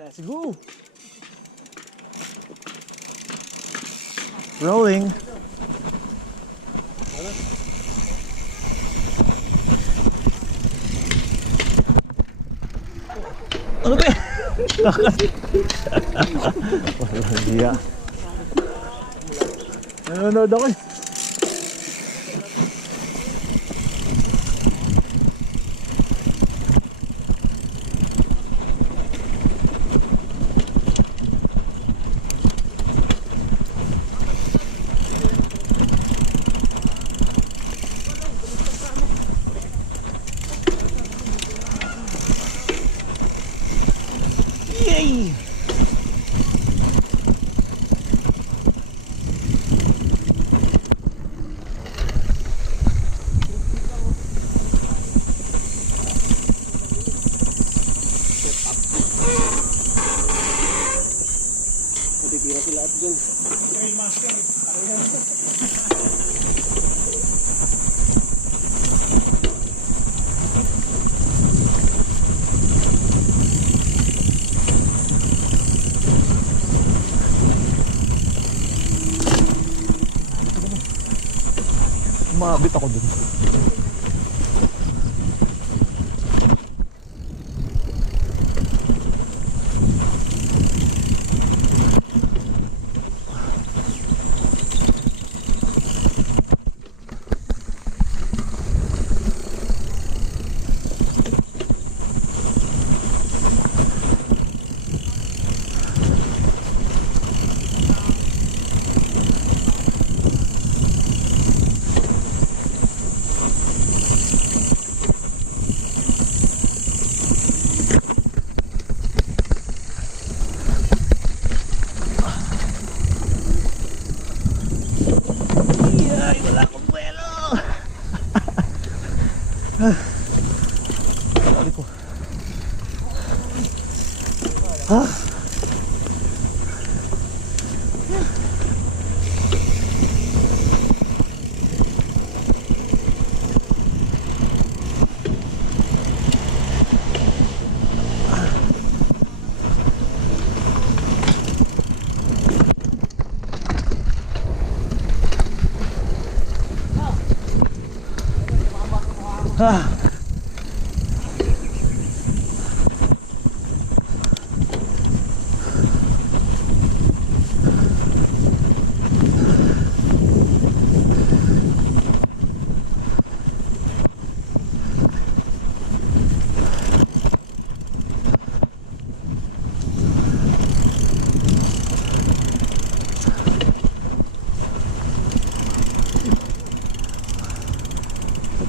Let's go. Rolling. Ano ba? Walang diya. Nanonood ako. Yay! Matitira sila at dyan. Mabit ako dun. Sorry ko.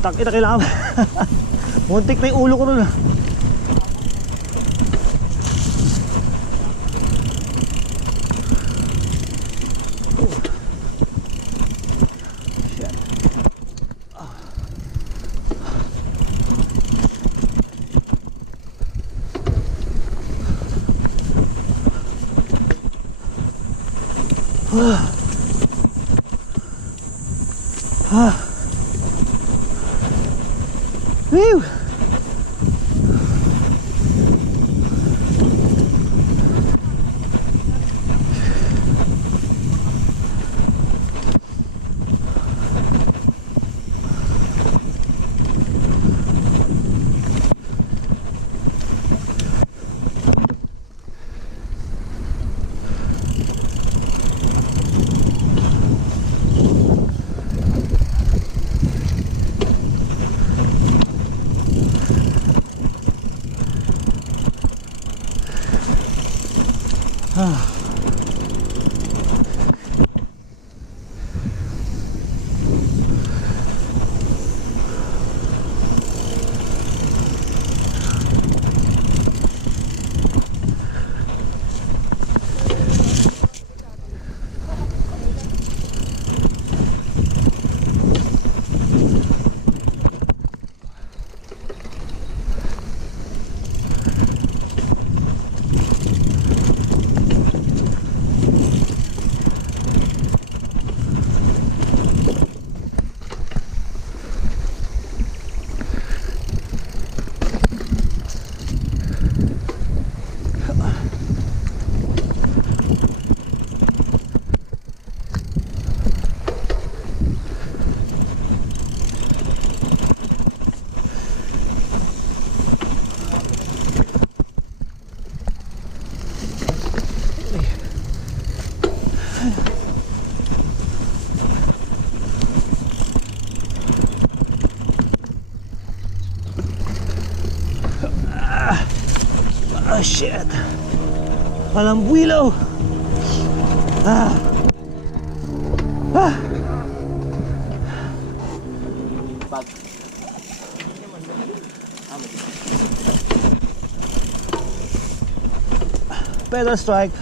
Takita kailangan. Muntik na yung ulo ko nun. Whew. shit. Walang buwilaw. Ah. Ah. Bag. Pedal strike.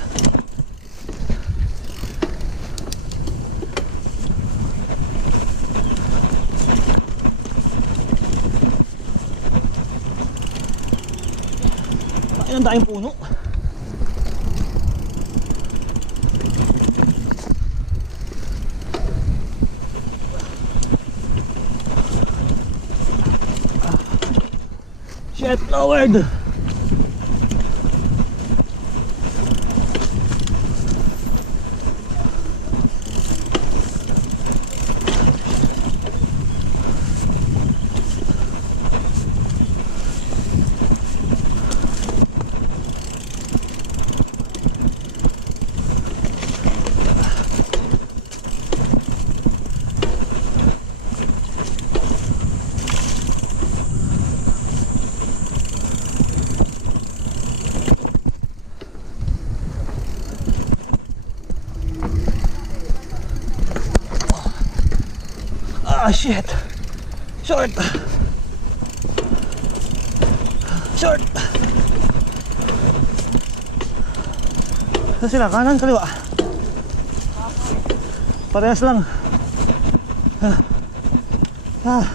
Ang daing puno. Shit, lowered. Ah, shit. Short. Short. Saan sila? Kanan, kaliwa? Parehas lang. Ah.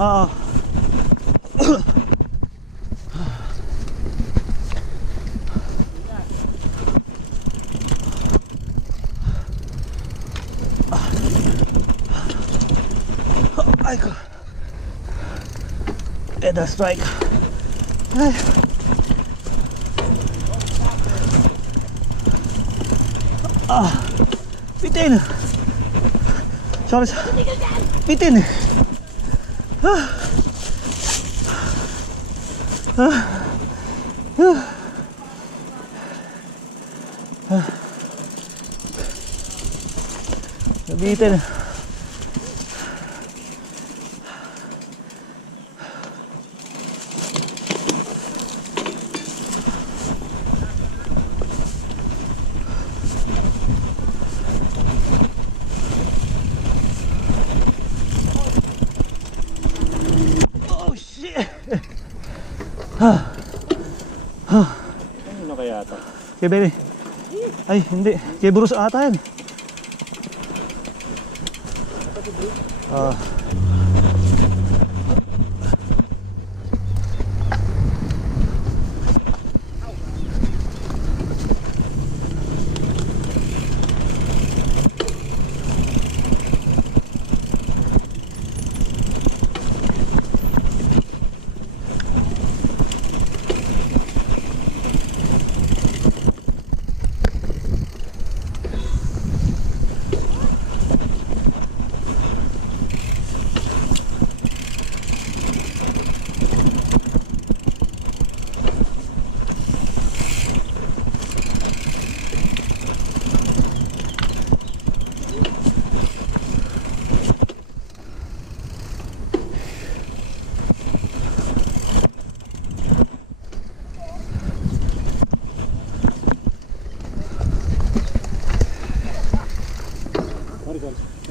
Oo. Ay ko. Pedal strike. Ay. Ah. Bitin. Sorry. Bitin. Ah. Ah. Ah. Bitin. Ano kaya ito? Kay Benny. Ay, hindi. Kay Bruce ata yan.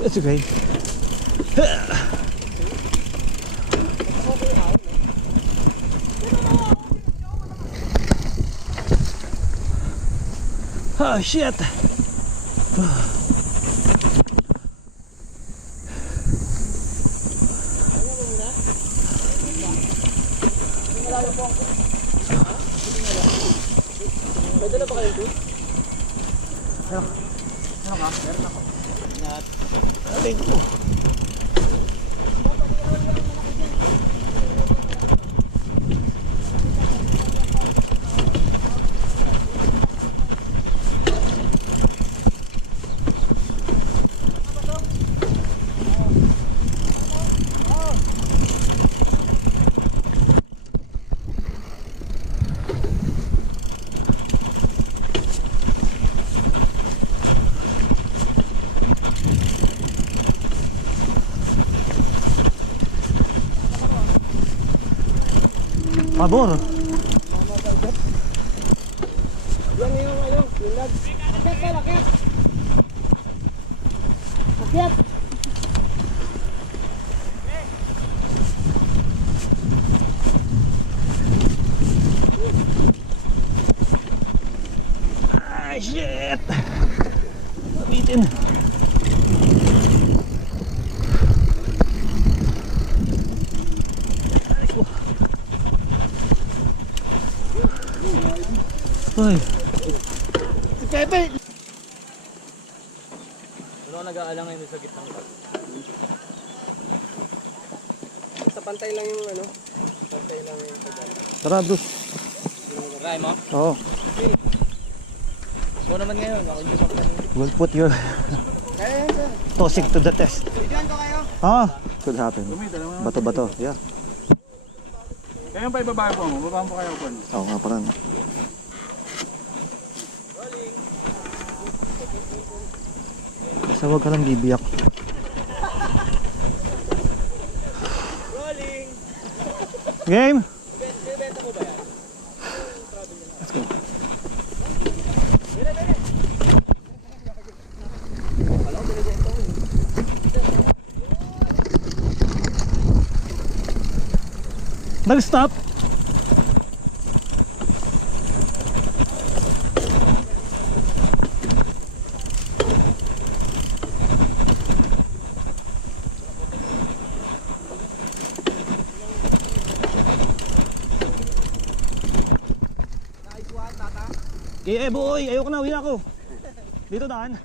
It's okay. Oh shit. Pwede na ba kayo doon? Meron ka? Meron ako. Ingat. Aling ko. Pabor. Yan yung ano, yung lag. Akyat ka, akyat. Akyat. Ay, shit! Nabitin. Ay, ko. Ay. Si Pepe! Ano ka nag-aalang ngayon sa gitnang ka? Sa pantay lang yung ano? Pantay lang yung pagdala. Tara, Bruce. Try mo? Oo. So naman ngayon, ako yung sa kanina. We'll put your Kaya yan sir. tossing to the test. Bigyan ko kayo. Ah, could happen. Bato-bato, yeah. Kaya pa ibabae po mo, babaan po kayo po. Oo nga pala. Basta huwag ka lang bibiyak. Rolling! Game? Bibenta mo ba yan? Let's go. Nag-stop? Eh boy, ayoko na, uwi na ako. Dito daan.